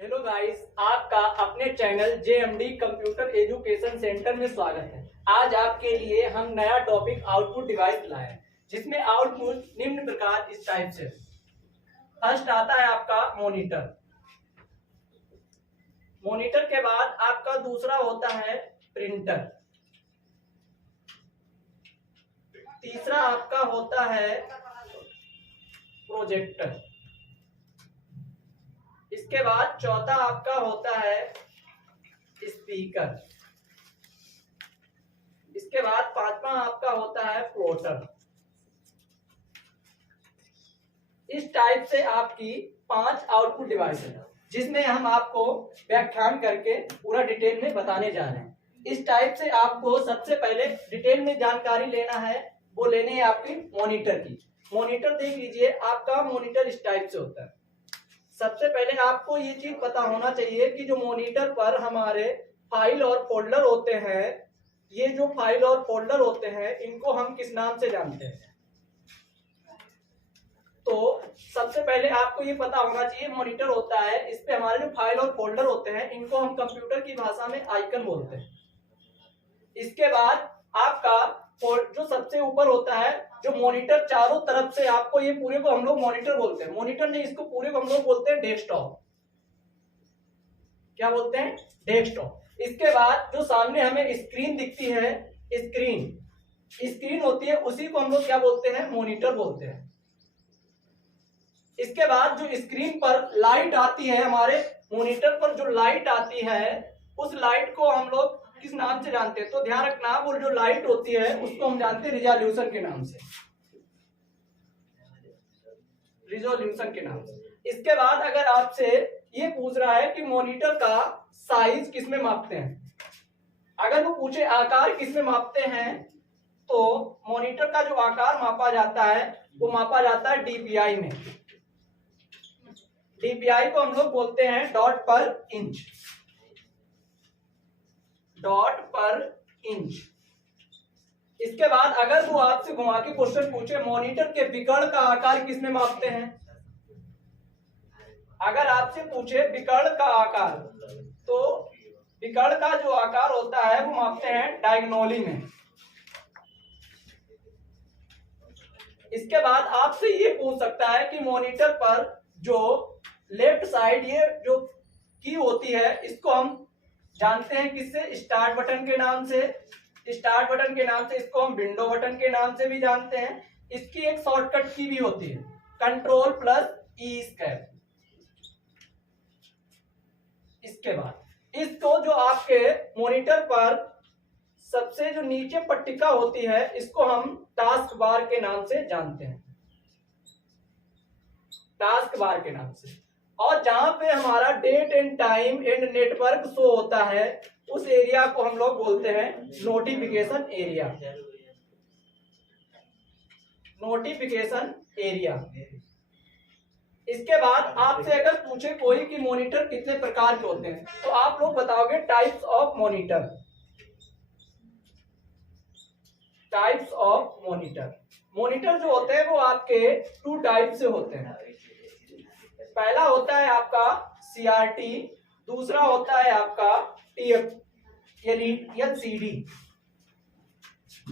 Hello guys, आपका अपने channel JMD computer education centre में स्वागत है। आज आपके लिए हम नया टॉपिक आउटपुट डिवाइस लाए हैं, जिसमें आउटपुट निम्न प्रकार इस टाइप से। फर्स्ट आता है आपका मॉनिटर। मॉनिटर के बाद आपका दूसरा होता है प्रिंटर। तीसरा आपका होता है प्रोजेक्टर। इसके बाद चौथा आपका होता है स्पीकर। इसके बाद पांचवा आपका होता है प्लॉटर। इस टाइप से आपकी 5 आउटपुट डिवाइस है, जिसमें हम आपको व्याख्यान करके पूरा डिटेल में बताने जा रहे हैं। इस टाइप से आपको सबसे पहले डिटेल में जानकारी लेना है, वो लेनी है आपकी मॉनिटर की। मॉनिटर देख लीजिए, आपका मॉनिटर इस टाइप से होता है। सबसे पहले आपको ये चीज पता होना चाहिए कि जो मॉनिटर पर हमारे फाइल और फोल्डर होते हैं, ये जो फाइल और फोल्डर होते हैं, इनको हम किस नाम से जानते हैं। तो सबसे पहले आपको ये पता होना चाहिए मॉनिटर होता है, इस पे हमारे जो फाइल और फोल्डर होते हैं, इनको हम कंप्यूटर की भाषा में आइकन बोलते हैं। इसके बाद आपका जो सबसे ऊपर होता है, जो मॉनिटर चारों तरफ से, आपको ये पूरे को हम लोग मॉनिटर बोलते हैं। मॉनिटर नहीं, इसको पूरे को हम लोग बोलते हैं डेस्कटॉप। क्या बोलते हैं? डेस्कटॉप। इसके बाद जो सामने हमें स्क्रीन दिखती है, स्क्रीन होती है, उसी को हम लोग क्या बोलते हैं? मॉनिटर बोलते हैं। इसके बाद जो स्क्रीन पर लाइट आती है, हमारे मॉनिटर पर जो लाइट आती है, उस लाइट को हम लोग किस नाम से जानते हैं? तो ध्यान रखना, वो जो लाइट होती है उसको हम जानते हैं रिजोल्यूशन के नाम से। रिजोल्यूशन के नाम से। इसके बाद अगर आपसे ये पूछ रहा है कि मॉनिटर का साइज किस में मापते हैं, अगर वो पूछे आकार किस में मापते हैं, तो मॉनिटर का जो आकार मापा जाता है, वो मापा जाता है DPI में। DPI को हम लोग बोलते हैं डॉट पर इंच। डॉट पर इंच। इसके बाद अगर वो आपसे घुमा के क्वेश्चन पूछे मॉनिटर के विकर्ण का आकार किस में मापते हैं, अगर आपसे पूछे विकर्ण का आकार, तो विकर्ण का जो आकार होता है वो मापते हैं डायगोनली में। इसके बाद आपसे ये पूछ सकता है कि मॉनिटर पर जो लेफ्ट साइड ये जो की होती है, इसको हम जानते हैं किससे? स्टार्ट बटन के नाम से। स्टार्ट बटन के नाम से इसको हम विंडो बटन के नाम से भी जानते हैं। इसकी एक शॉर्टकट की भी होती है, Ctrl+E एस्केप। इसके बाद इसको जो आपके मॉनिटर पर सबसे जो नीचे पट्टिका होती है, इसको हम टास्क बार के नाम से जानते हैं। टास्क बार के नाम से। और जहां पे हमारा date and time and network show होता है, उस एरिया को हम लोग बोलते हैं नोटिफिकेशन एरिया। Notification area. इसके बाद आपसे अगर पूछे कोई कि मॉनिटर कितने प्रकार के होते हैं, तो आप लोग बताओगे types of monitor. Types of monitor. Monitor जो होते हैं वो आपके 2 टाइप से होते हैं। पहला होता है आपका CRT, दूसरा होता है आपका LCD।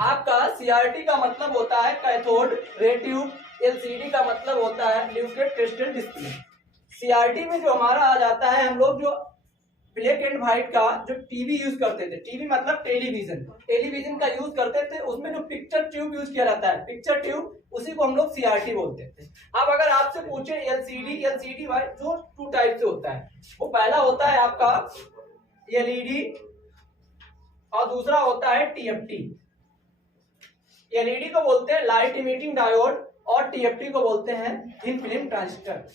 आपका CRT का मतलब होता है कैथोड रे ट्यूब, LCD का मतलब होता है लिक्विड क्रिस्टल डिस्प्ले। CRT में जो हमारा आ जाता है, हम लोग जो ब्लैक एंड व्हाइट का जो टीवी यूज करते थे, टीवी मतलब टेलीविजन का यूज करते थे, उसमें जो पिक्चर ट्यूब यूज किया जाता है, पिक्चर ट्यूब, उसी को हम लोग CRT बोलते थे। अब अगर आपसे पूछे LCD वाइट, जो 2 टाइप से होता है, वो पहला होता है आपका LED और दूसरा होता है TFT। LED को बोलते हैं लाइट इमिटिंग डायोड और TFT को बोलते हैं थिन फिल्म ट्रांजिस्टर।